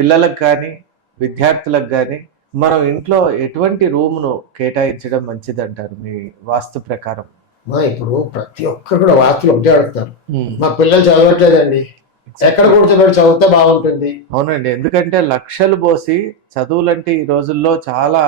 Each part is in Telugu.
పిల్లలకు కానీ విద్యార్థులకు కానీ మనం ఇంట్లో ఎటువంటి రూమ్ను కేటాయించడం మంచిది అంటారు మీ వాస్తు ప్రకారం? ఇప్పుడు ప్రతి ఒక్కరు కూడా వాస్తులు ఒకటే అడుగుతారు. మా పిల్లలు చదవట్లేదండి, ఎక్కడ కూర్చోబెట్టి చదివితే బాగుంటుంది. అవునండి, ఎందుకంటే లక్షలు పోసి చదువులంటే ఈ రోజుల్లో చాలా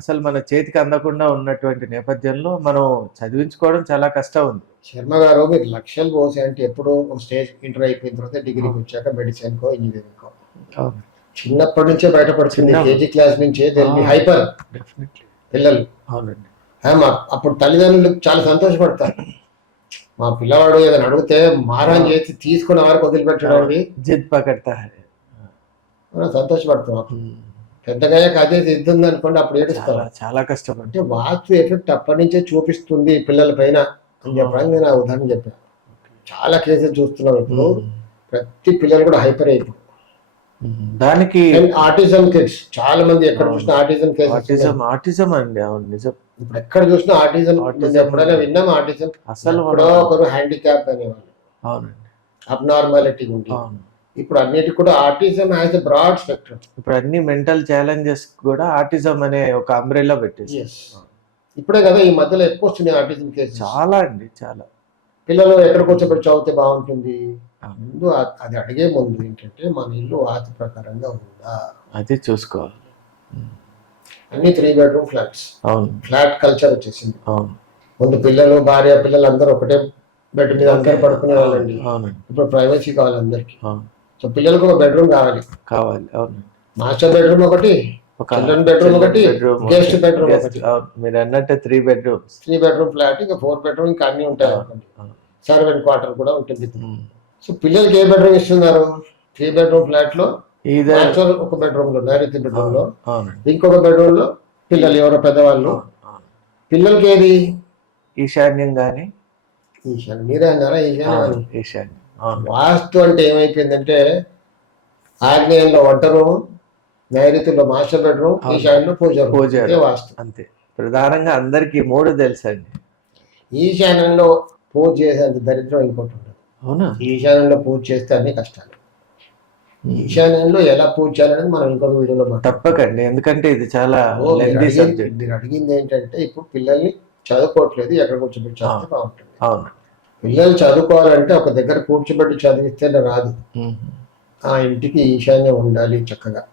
అసలు మన చేతికి అందకుండా ఉన్నటువంటి నేపథ్యంలో మనం చదివించుకోవడం చాలా కష్టం ఉంది. శర్మ గారు, మీరు లక్షలు పోసి అంటే ఎప్పుడు ఒక స్టేజ్ ఇంటర్ అయిపోయిన తర్వాత డిగ్రీకి వచ్చాక మెడిసిన్ కో ఇంజనీరింగ్ కో చిన్నప్పటి నుంచే బయటపడుతుంది. కేజీ క్లాస్ నుంచే హైపర్ పిల్లలు. అవునండి, అప్పుడు తల్లిదండ్రులు చాలా సంతోషపడతారు. మా పిల్లవాడు ఏదైనా అడిగితే మారం చేసి తీసుకున్న వారికి వదిలిపెట్టడం జిద్ పకడతా మనం సంతోషపడతాం. పెద్దగా అదే జిద్దు అనుకోండి, అప్పుడు ఏడుస్తాం. చాలా కష్టం. అంటే వాస్తు ఎఫెక్ట్ అప్పటి నుంచే చూపిస్తుంది పిల్లల పైన అని చెప్పడానికి నేను ఉదాహరణ చెప్పాను. చాలా కేసెస్ చూస్తున్నాం ఇప్పుడు. ప్రతి పిల్లలు కూడా హైపర్ అయిపోయి దానికి ఆటిజం కిడ్స్ చాలా మంది ఎక్కడ చూసినా ఆటిజం కేసెస్. ఆటిజం అండి, అవును నిజం. ఇప్పుడు ఎక్కడ చూసినా ఆటిజం. ఎప్పుడైనా విన్నాం ఆటిజం? అసలు ఒకరు హ్యాండిక్యాప్ అనేవాళ్ళు, అవునండి, అబ్నార్మాలిటీ ఉంది. ఇప్పుడు అన్నిటి కూడా autism as a broad spectrum. ఇప్పుడు అన్ని మెంటల్ ఛాలెంజెస్ కూడా ఆటిజం అనే ఒక అంబ్రెల్లా పెట్టేసి. ఇప్పుడే కదా ఈ మధ్యలో ఎక్కువ వస్తున్నాయి ఆటిజం కేసు. చాలా అండి, చాలా. పిల్లలు ఎక్కడ కూర్చోబెట్టి చదివితే బాగుంటుంది? ముందు అది అడిగే ముందు ఏంటంటే మన ఇల్లు వాస్తు ప్రకారంగా ఉందా అది చూసుకోవాలి. అన్ని 3 bedroom ఫ్లాట్స్. అవును, ఫ్లాట్ కల్చర్ వచ్చేసింది. అవును, ముందు పిల్లలు భార్య పిల్లలు అందరూ ఒకటే బెడ్ మీద అందరూ పడుకునే వాళ్ళండి. ఇప్పుడు ప్రైవసీ కావాలి అందరికి. సో పిల్లలకు ఒక బెడ్రూమ్ కావాలి. అవును, మాస్టర్ బెడ్రూమ్ ఒకటి, చిల్డ్రన్ బెడ్రూమ్ ఒకటి, గెస్ట్ బెడ్రూమ్ ఒకటి. మీరు అన్నట్టు 3 bedrooms. 3 bedroom ఫ్లాట్, ఇంకా 4 bedroom ఇంకా అన్ని ఉంటాయి. సర్వెంట్ క్వార్టర్ కూడా ఉంటుంది. సో పిల్లలకి ఏ బెడ్రూమ్ ఇస్తున్నారు? 3 bedroom ఫ్లాట్ లో ఒక బెడ్రూమ్ లో నైరుతి బెడ్రూమ్ లో, ఇంకొక బెడ్రూమ్ లో పిల్లలు ఎవరో పెద్దవాళ్ళు. పిల్లలకి ఏది? ఈశాన్యం గాని. ఈశాన్యం మీరే అన్నారా? ఈశాన్యం. వాస్తు అంటే ఏమైపోయిందంటే ఆగ్నేయంలో వంట రూమ్, నైరుతిలో మాస్టర్ బెడ్రూమ్, ఈశాన్యంలో పూజ. వాస్తు అంతే. ప్రధానంగా అందరికి 3 తెలుసండి. ఈశాన్యంలో పూజ చేసేంత దరిద్రం ఇంకోటి ఉండదు. అవునా? ఈశాన్యంలో పూజ చేస్తే అన్ని కష్టాలు. ఈశాన్యంలో ఎలా పూజ చేయాలనేది మనం ఇంకొక వీడియోలో తప్పకండి, ఎందుకంటే ఇది చాలా మీరు అడిగింది ఏంటంటే ఇప్పుడు పిల్లల్ని చదువుకోవట్లేదు, ఎక్కడ కూర్చోబెట్టి చదివితే బాగుంటుంది. అవును, పిల్లలు చదువుకోవాలంటే ఒక దగ్గర కూర్చోబెట్టి చదివిస్తేనే రాదు. ఆ ఇంటికి ఈశాన్యం ఉండాలి చక్కగా,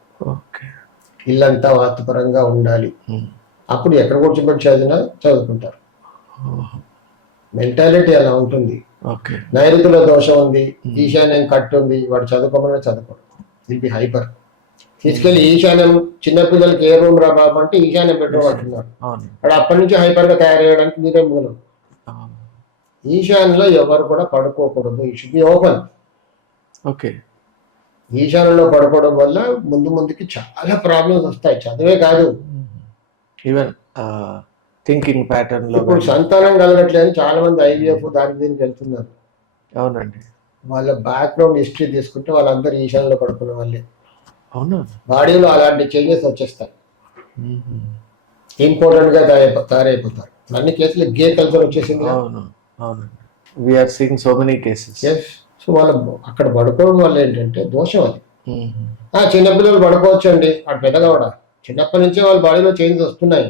ఇల్లంతా వాస్తుపరంగా ఉండాలి. అప్పుడు ఎక్కడ కూర్చోబెట్టి చదివినా చదువుకుంటారు. మెంటాలిటీ అలా ఉంటుంది. నైరుతిలో దోషం ఉంది, ఈశాన్యం కట్టు ఉంది, వాడు చదువుకోమని చదువుకోడు, ఇది హైపర్. తీసుకెళ్లి ఈశాన్యం చిన్నపిల్లలకి ఏ రూమ్ రా బాబు అంటే ఈశాన్యం బెడ్రూమ్ అంటున్నారు. వాడు అప్పటి నుంచి హైపర్ గా తయారయ్యడానికి మీరే మూలం. ఈశాన్యంలో ఎవరు కూడా పడుకోకూడదు. It should be open. ఈశాన్యంలో పడుకోవడం వల్ల ముందుకి చాలా ప్రాబ్లమ్స్ వస్తాయి. చదివే కాదు, ఈవెన్ థింకింగ్ ప్యాటర్న్ లో. ఇప్పుడు సంతానం కలగట్లేదు, చాలా మంది IVF దీనికి వెళ్తున్నారు. అవునండి, వాళ్ళ బ్యాక్గ్రౌండ్ హిస్టరీ తీసుకుంటే వాళ్ళందరూ ఈశాన్యంలో పడుకునే వాళ్ళే. అవునా? బాడీలో అలాంటి చేంజెస్ వచ్చేస్తాయి, ఇంపార్టెంట్ గా తయారైపోతారు. అన్ని కేసులు గే కల్చర్ వచ్చేసింది. We are seeing so many cases. So వాళ్ళు అక్కడ పడుకోవడం వల్ల ఏంటంటే దోషం అది. చిన్నపిల్లలు పడుకోవచ్చు అండి, అటు పెద్దగా కూడా చిన్నప్పటి నుంచే వాళ్ళ బాడీలో చేంజెస్ వస్తున్నాయి.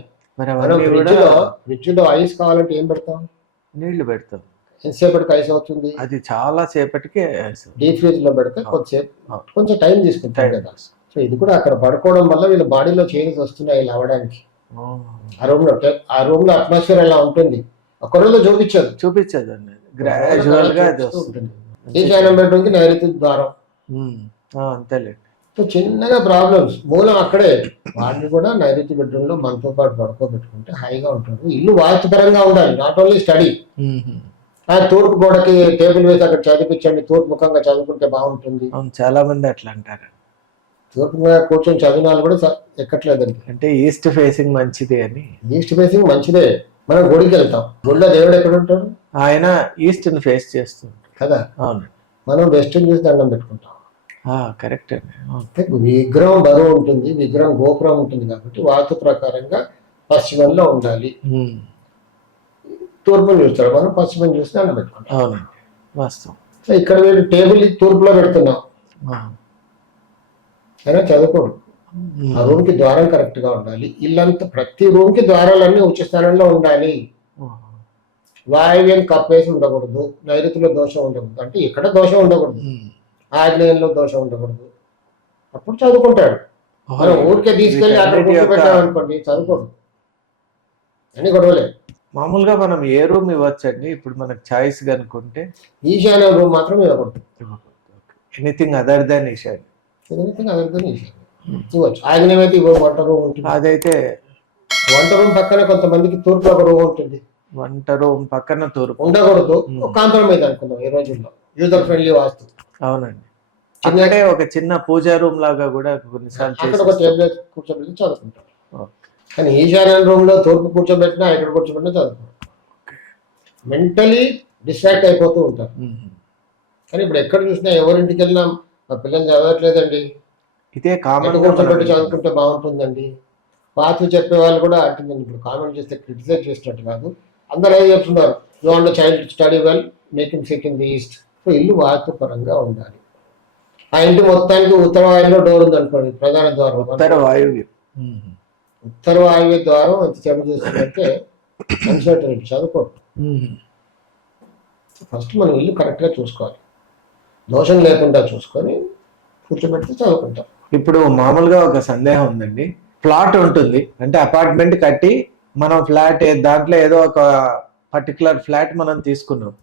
ఫ్రిడ్జ్ లో ఐస్ కావాలంటే ఏం పెడతాం? నీళ్లు పెడతాం. ఎంతసేపటికి ఐస్ అవుతుంది? అది చాలా సేపటికి. డీప్ ఫ్రిడ్జ్ లో పెడితే కొంచెం టైం తీసుకుంటాం కదా. సో ఇది కూడా అక్కడ పడుకోవడం వల్ల వీళ్ళ బాడీలో చేంజెస్ వస్తున్నాయి ఇలా అవ్వడానికి. ఆ రూమ్ లో అట్మాస్ఫియర్ ఎలా ఉంటుంది ఒక రోజులో చూపించదు గ్రాడ్యువల్ గా ఉంటుంది. ఈశాన్యం బెడ్రూమ్ కి నైరుతి ద్వారం. అంతేలే. సో చిన్నగా ప్రాబ్లమ్స్ మూలం అక్కడే. వాటిని కూడా నైరుతి బెడ్రూమ్ లో మనతో పాటు పడుకోబెట్టుకుంటే హాయిగా ఉంటారు. ఇల్లు వాస్తుపరంగా ఉండాలి, నాట్ ఓన్లీ స్టడీ. తూర్పు గోడకి టేబుల్ వేసి అక్కడ చదివించండి, తూర్పు ముఖంగా చదువుకుంటే బాగుంటుంది. చాలా మంది అట్లా అంటారు. తూర్పు కూర్చొని చదివినాలు కూడా ఎక్కట్లేదండి. అంటే ఈస్ట్ ఫేసింగ్ మంచిదే అని. ఈస్ట్ ఫేసింగ్ మంచిదే. మనం గుడికి వెళ్తాం, గుడిలో దేవుడు ఎక్కడ ఉంటాడు? ఆయన ఈస్ట్ ని ఫేస్ చేస్తుంటాడు కదా. అవును, మనం వెస్ట్ చూసి దండం పెట్టుకుంటాం. కరెక్ట్ అండి. విగ్రహం బరువు ఉంటుంది, విగ్రహం గోపురం ఉంటుంది కాబట్టి వాస్తు ప్రకారంగా పశ్చిమంలో ఉండాలి. తూర్పుని చూస్తాడు, మనం పశ్చిమం చూసి దండం పెట్టుకుంటాం. అవునండి, వాస్తవం. సో ఇక్కడ మీరు టేబుల్ తూర్పులో పెడుతున్నాం, అయినా చదువుకోడు. ఆ రూమ్ కి ద్వారం కరెక్ట్ గా ఉండాలి. ఇల్లంతా ప్రతి రూమ్ కి ద్వారాలన్నీ ఉచ్చ స్థానంలో ఉండాలి. వాయువ్యం కప్పేసి ఉండకూడదు. నైరుతిలో దోషం ఉండకూడదు. అంటే ఇక్కడ దోషం ఉండకూడదు, ఆగ్నేయంలో దోషం ఉండకూడదు. అప్పుడు చదువుకుంటాడు. మనం ఊరికే తీసుకెళ్ళి అక్కడ కూర్చోబెట్టామనుకోండి చదువుకోడు. అని గొడవలే. మామూలుగా మనం ఏ రూమ్ ఇవ్వచ్చండి ఇప్పుడు మనకు చాయిస్ కనుక్కుంటే? ఈశాన్య రూమ్ మాత్రం ఇవ్వకూడదు. ఎనీథింగ్ అదర్ దాన్ ఈశాన్య. ఎనీథింగ్ అదర్ దాన్ ఈశాన్య ఇవ్వచ్చు. ఆగ్నేయం అయితే వంట రూమ్ ఉంటుంది. అదైతే వంట రూమ్ పక్కన కొంతమందికి తూర్పులో ఒక రూమ్ ఉంటుంది. వంట రూమ్ పక్కన తూర్పు ఉండకూడదు. కాంప్రమైజ్ అనుకుందాం ఈ రోజుల్లో, యూజర్ ఫ్రెండ్లీ వాస్తు. అవునండి. అక్కడే ఒక చిన్న పూజా రూమ్ లాగా కూడా కొన్నిసార్లు అక్కడ ఒక టేబుల్ కూర్చోబెట్టి చదువుకుంటాం. కానీ ఈశాన్య రూమ్ లో తూర్పు కూర్చోబెట్టినా ఎక్కడ కూర్చోబెట్టినా చదువుకుంటాం. మెంటలీ డిస్ట్రాక్ట్ అయిపోతూ ఉంటారు. కానీ ఇప్పుడు ఎక్కడ చూసినా ఎవరింటికి వెళ్ళినా మా పిల్లలు చదవట్లేదండి, ఇదే కామన్ కూర్చోబెట్టి చదువుకుంటే బాగుంటుందండి. పాత చెప్పే వాళ్ళు కూడా అంటుందండి. ఇప్పుడు కామెంట్ చేస్తే క్రిటిసైజ్ చేసినట్టు కాదు, అందరూ ఏం చెప్తున్నారు, you want child study well, make him SIT in the east. So ఇల్లు వాస్తు పరంగా ఉండాలి. ఆ ఇంటి మొత్తానికి ఉత్తర వాయువులో డోర్ ఉంది అనుకోండి, ప్రధాన ద్వారం ఉత్తర వాయువ్య ద్వారం ఎంత చెడు చేస్తుందంటే అన్సర్టనిటీ, చదువుకోండి. ఫస్ట్ మనం ఇల్లు కరెక్ట్గా చూసుకోవాలి, దోషం లేకుండా చూసుకొని కూర్చోబెడితే చదువుకుంటాం. ఇప్పుడు మామూలుగా ఒక సందేహం ఉందండి. ప్లాట్ ఉంటుంది అంటే అపార్ట్మెంట్ కట్టి మనం ఫ్లాట్ దాంట్లో ఏదో ఒక పర్టికులర్ ఫ్లాట్ మనం తీసుకున్నాం.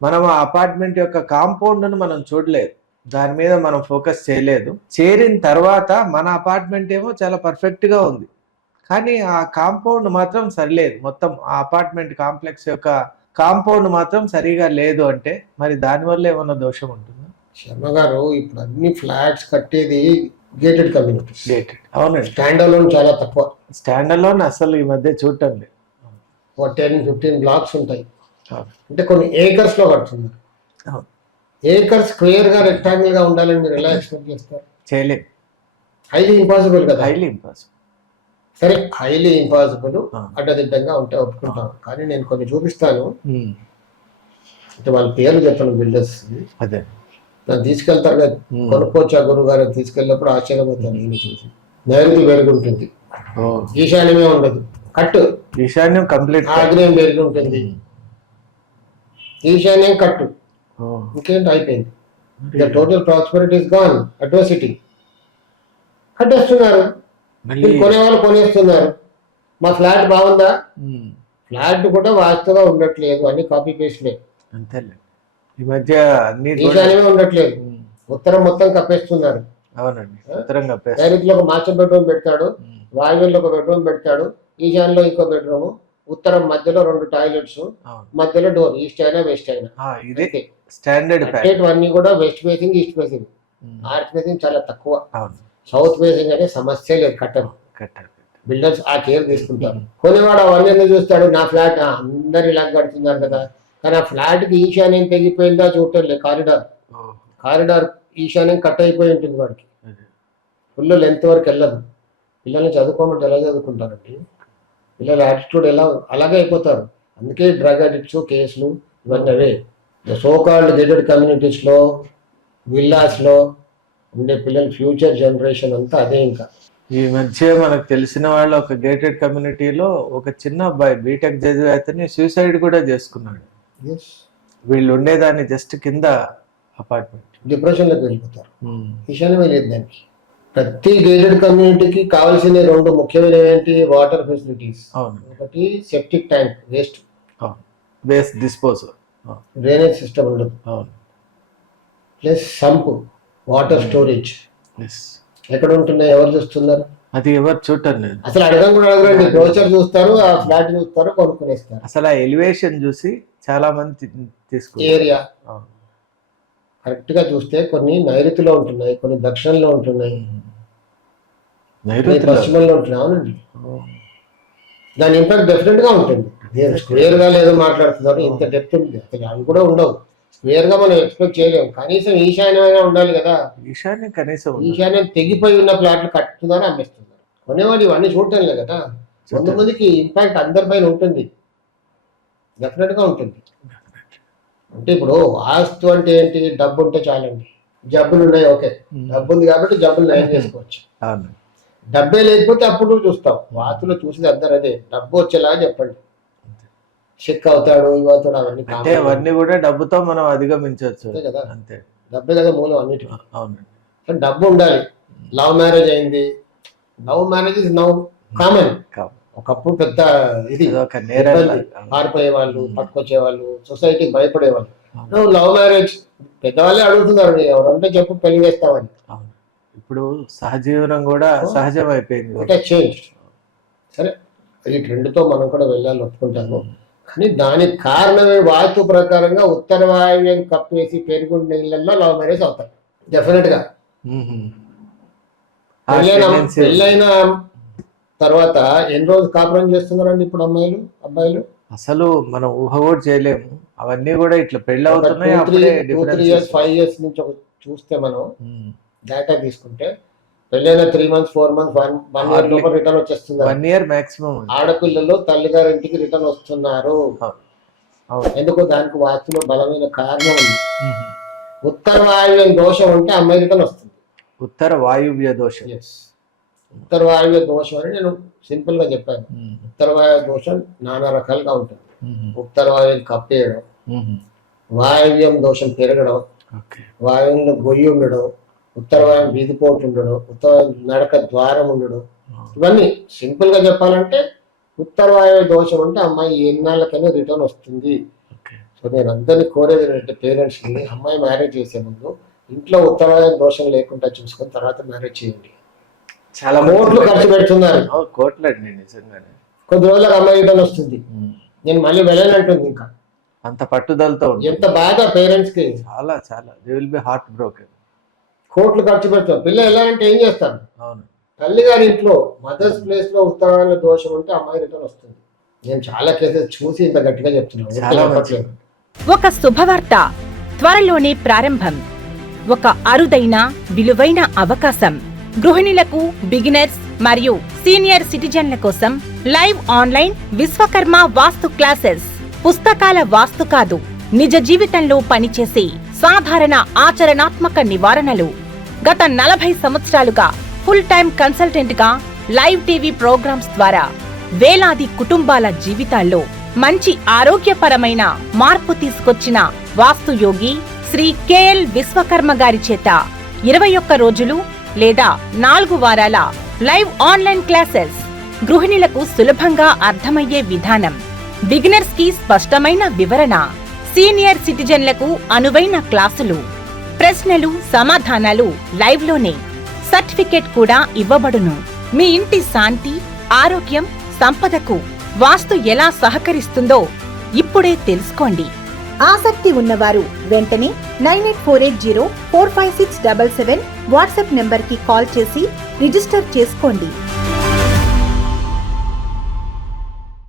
మనం ఆ అపార్ట్మెంట్ యొక్క కాంపౌండ్ను మనం చూడలేదు, దాని మీద మనం ఫోకస్ చేయలేదు. చేరిన తర్వాత మన అపార్ట్మెంట్ ఏమో చాలా పర్ఫెక్ట్గా ఉంది, కానీ ఆ కాంపౌండ్ మాత్రం సరిలేదు. మొత్తం ఆ అపార్ట్మెంట్ కాంప్లెక్స్ యొక్క కాంపౌండ్ మాత్రం సరిగా లేదు అంటే మరి దానివల్ల ఏమన్నా దోషం ఉంటుందా? శర్మ గారు, ఇప్పుడు అన్ని ఫ్లాట్స్ కట్టేది గేటెడ్ కమ్యూనిటీస్. గేటెడ్, అవునండి. స్టాండ్ అలోన్ చాలా తక్కువ. స్టాండ్ అలోన్ అసలు ఈ మధ్య చూడటం లేదు. 10-15 బ్లాక్స్ ఉంటాయి. అంటే కొన్ని ఏకర్స్ లో కడుతున్నారు. ఏకర్ స్క్వేర్ గా రెక్టాంగిల్ గా ఉండాలని మీరు ఎలా ఎక్స్పెక్ట్ చేస్తారు? చేయలేదు. హైలీ ఇంపాసిబుల్ కదా. Highly impossible. సరే, హైలీ ఇంపాసిబుల్ అడ్డదిడ్డంగా ఉంటే ఒప్పుకుంటాను. కానీ నేను కొన్ని చూపిస్తాను. అంటే వాళ్ళ పేర్లు చెప్పను బిల్డర్స్. అదే నన్ను తీసుకెళ్తారు కదా, కొనుక్కోవచ్చు ఆ గురువు గారు తీసుకెళ్ళినప్పుడు ఆశ్చర్యపోతాను. నేను చూసి నైరుతి పెరిగి ఉంటుంది, ఈశాన్యమే ఉండదు. కట్టు ఈశాన్యం కంప్లీట్, ఆగ్నేయం పెరిగి ఉంటుంది, ఈశాన్యం కట్టు. ఇంకేంటి, అయిపోయింది. The total prosperity is gone. Adversity. కట్టేస్తున్నారు, కొనేవాళ్ళు కొనేస్తున్నారు. మా ఫ్లాట్ బాగుందా? ఫ్లాట్ కూడా వాస్తుగా ఉండట్లేదు, అన్ని కాపీ పేస్ట్లే. అంతేలే, ఈ మధ్య ఈశాన్యమే ఉండట్లేదు, ఉత్తరం మొత్తం కప్పేస్తున్నారు. అవునండి, ఉత్తరం కప్పేస్తారు. నైరుతిలో ఒక మాస్టర్ బెడ్రూమ్ పెడతాడు, వాయువ్యంలో ఒక బెడ్రూమ్ పెడతాడు, ఈశాన్యంలో ఇంకో బెడ్రూమ్, ఉత్తరం మధ్యలో 2 టాయిలెట్స్, మధ్యలో డోర్, ఈస్ట్ అయినా వెస్ట్ అయినా. ఇదే స్టాండర్డ్ ప్యాటర్న్. అన్ని కూడా west facing, east facing. North facing చాలా తక్కువ. సౌత్ ఫేసింగ్ అనే సమస్య లేదు. కట్టరు. బిల్డర్స్ ఆ కేర్ తీసుకుంటారు. కొనేవాడు అవన్నీ చూస్తాడు, నా ఫ్లాట్ అందరు ఇలా కడుతున్నారు కదా, కానీ ఆ ఫ్లాట్ కి ఈశాన్యం తెగిపోయిందా చూడటం లేదు. కారిడార్ ఈశాన్యం కట్ అయిపోయి ఉంటుంది, వాడికి ఫుల్ లెంత్ వరకు వెళ్ళదు. పిల్లల్ని చదువుకోమంటే ఎలా చదువుకుంటారండి? పిల్లల యాటిట్యూడ్ ఎలా అలాగే అయిపోతారు. అందుకే డ్రగ్ అడిక్ట్స్ కేసులు ఇవన్నీ అవే. సోకాల్డ్ గేటెడ్ కమ్యూనిటీస్లో, విల్లాస్లో ఉండే పిల్లల ఫ్యూచర్ జనరేషన్ అంతా అదే. ఇంకా ఈ మధ్య మనకు తెలిసిన వాళ్ళు ఒక గేటెడ్ కమ్యూనిటీలో ఒక చిన్న అబ్బాయి బీటెక్ చదివి అతన్ని సూసైడ్ కూడా చేసుకున్నాడు. వీళ్ళు ఉండేదాన్ని జస్ట్ కింద అపార్ట్మెంట్. డిప్రెషన్లోకి వెళ్ళిపోతారు. ఈశాన్యమే లేదు దానికి. ప్రతి గేటెడ్ కమ్యూనిటీకి కావాల్సిన 2 ముఖ్యమైనవి ఏంటి? Water facilities. ఒకటి septic tank, waste disposal, drainage system ఉండదు. Plus sump, water storage. ఎక్కడ ఉంటున్నాయి, ఎవరు చూస్తున్నారు? అది ఎవరు చూడటం లేదు. అసలు అడగడం కూడా అడగరండి. బ్రోచర్ చూస్తారు, ఆ ఫ్లాట్ చూస్తారు, కొనుక్కునేస్తారు. అసలు ఆ ఎలివేషన్ చూసి చాలా మంది తీసుకుంటారు. ఏరియా కరెక్ట్ గా చూస్తే కొన్ని నైరుతిలో ఉంటున్నాయి, కొన్ని దక్షిణంలో ఉంటున్నాయి, పశ్చిమంలో ఉంటున్నాయి. అవునండి, దాని ఇంపాక్ట్ డెఫినెట్ గా ఉంటుంది. నేను స్క్వేర్ గా లేదో మాట్లాడుతున్నారు, ఇంత డెప్త్ ఉంది. అసలు అవి కూడా ఉండవు. స్క్వేర్ గా మనం ఎక్స్పెక్ట్ చేయలేము. కనీసం ఈశాన్యమైనా ఉండాలి కదా. ఈశాన్యం తెగిపోయి ఉన్న ప్లాట్లు కట్టుతున్నారు, అమ్మేస్తున్నారు. కొనేవాడు ఇవన్నీ చూడటం లేదు కదా. కొంతమందికి ఇంపాక్ట్ అందరిపైన ఉంటుంది, డెఫినెట్ గా ఉంటుంది. అంటే ఇప్పుడు వాస్తు అంటే ఏంటి? డబ్బు ఉంటే చాలండి. జబ్బులు ఉన్నాయి, ఓకే డబ్బు ఉంది కాబట్టి జబ్బులు నయం చేసుకోవచ్చు. అవును. డబ్బే లేకపోతే అప్పుడు చూస్తాం. వాతులు చూసి అందరు అదే డబ్బు వచ్చేలాగా చెప్పండి. చెక్ అవుతాడు, ఇవి అవుతాడు, అవన్నీ అంటే అవన్నీ కూడా డబ్బుతో మనం అధిగమించవచ్చు కదా. అంతే, డబ్బే కదా మూలం అన్నిటికీ. అవునండి. కానీ డబ్బు ఉండాలి. లవ్ మ్యారేజ్ అయింది, love marriage is now common. ఒకప్పుడు పెద్ద ఇది పారిపోయే వాళ్ళు, పట్టుకొచ్చే వాళ్ళు, సొసైటీకి భయపడేవాళ్ళు. లవ్ మ్యారేజ్ పెద్దవాళ్ళే అడుగుతున్నారు, ఎవరంటే చెప్పు పెళ్లి చేస్తామని. ఇప్పుడు సహజీవనం కూడా సహజం అయిపోయింది. చేంజ్. సరే, ఈ ట్రెండ్తో మనం కూడా వెళ్ళాలి, ఒప్పుకుంటాము. కానీ దానికి కారణమే వాస్తు ప్రకారంగా ఉత్తర వాయువ్యం కప్పేసి పెరుగుండే ఇళ్లలో లవ్ మ్యారేజ్ అవుతాయి డెఫినెట్ గా. పెళ్ళైన తర్వాత ఎన్ని రోజులు కాపురం చేస్తున్నారండి ఇప్పుడు అబ్బాయిలు? అసలు మనం ఊహ కూడా చేయలేము. అవన్నీ కూడా ఇట్లా పెళ్ళి అవుతున్నాయి. 2-3 years 5 years నుంచి చూస్తే మనం డేటా తీసుకుంటే పెళ్ళైన 3 months 4 months 1 year లోపల రిటర్న్ వచ్చేస్తుంది. 1 year మాక్సిమం ఆడపిల్లలు తల్లిగారింటికి రిటర్న్ వస్తున్నారు. ఎందుకు? దానికి వాస్తులో బలమైన కారణం ఉంది. ఉత్తర వాయువ్య దోషం ఉంటే అమ్మాయి రిటర్న్ వస్తుంది. ఉత్తర వాయువ్య దోషం, ఉత్తర వాయువ్య దోషం అని నేను సింపుల్ గా చెప్పాను. ఉత్తర వాయువ్య దోషం నానా రకాలుగా ఉంటుంది. ఉత్తర వాయువ్యం కప్పేయడం, వాయువ్యం దోషం పెరగడం, వాయువ్యంలో గొయ్యి ఉండడం, ఉత్తర వాయువ్యం వీధిపోటు ఉండడం, ఉత్తర నడక ద్వారం ఉండడం, ఇవన్నీ సింపుల్ గా చెప్పాలంటే ఉత్తర వాయువ్య దోషం అంటే అమ్మాయి ఎన్నాళ్ళకైనా రిటర్న్ వస్తుంది. సో నేను అందరినీ కోరేది ఏంటంటే పేరెంట్స్ ని, అమ్మాయి మ్యారేజ్ చేసే ముందు ఇంట్లో ఉత్తర వాయువ్య దోషం లేకుండా చూసుకొని తర్వాత మ్యారేజ్ చేయండి. చాలా కోట్లు ఖర్చు పెడుతున్నారు. కోట్లండి నిజంగానే. కొద్ది రోజులకు అమ్మాయి రిటర్న్ వస్తుంది, నేను మళ్ళీ వెళ్ళానంటుంది. ఇంకా అంత పట్టుదలతో ఎంత బాధ పేరెంట్స్ కి. చాలా చాలా they will be heart broken. కోట్లు ఖర్చు పెడతారు. పిల్లలు వెళ్ళాలంటే ఏం చేస్తారు? అవును. తల్లి గారి ఇంట్లో మదర్స్ ప్లేస్ లో ఉత్తరాయణ దోషం ఉంటే అమ్మాయి రిటర్న్ వస్తుంది. నేను చాలా కేసెస్ చూసి ఇంత గట్టిగా చెప్తున్నాను. ఒక శుభవార్త త్వరలోనే ప్రారంభం. ఒక అరుదైన విలువైన అవకాశం. గృహిణులకు, బిగినర్స్ మరియు సీనియర్ సిటిజన్ల కోసం లైవ్ ఆన్లైన్ విశ్వకర్మ వాస్తు క్లాసెస్. పుస్తకాల వాస్తు కాదు, నిజ జీవితంలో పనిచేసే సాధారణ ఆచరణాత్మక నివారణలు. గత 40 సంవత్సరాలుగా ఫుల్ టైం కన్సల్టెంట్ గా లైవ్ టీవీ ప్రోగ్రామ్స్ ద్వారా వేలాది కుటుంబాల జీవితాల్లో మంచి ఆరోగ్యపరమైన మార్పు తీసుకొచ్చిన వాస్తుయోగి శ్రీ కెఎల్ విశ్వకర్మ గారి చేత 21 రోజులు లేదా 4 వారాల లైవ్ ఆన్లైన్ క్లాసెస్. గృహిణులకు సులభంగా అర్థమయ్యే విధానం, బిగినర్స్ కి స్పష్టమైన వివరణ, సీనియర్ సిటిజన్లకు అనువైన క్లాసులు, ప్రశ్నలు సమాధానాలు లైవ్ లోనే. సర్టిఫికేట్ కూడా ఇవ్వబడును. మీ ఇంటి శాంతి, ఆరోగ్యం, సంపదకు వాస్తు ఎలా సహకరిస్తుందో ఇప్పుడే తెలుసుకోండి. ఆసక్తి ఉన్నవారు వెంటనే 9848045677 వాట్సాప్ నెంబర్కి కాల్ చేసి రిజిస్టర్ చేసుకోండి.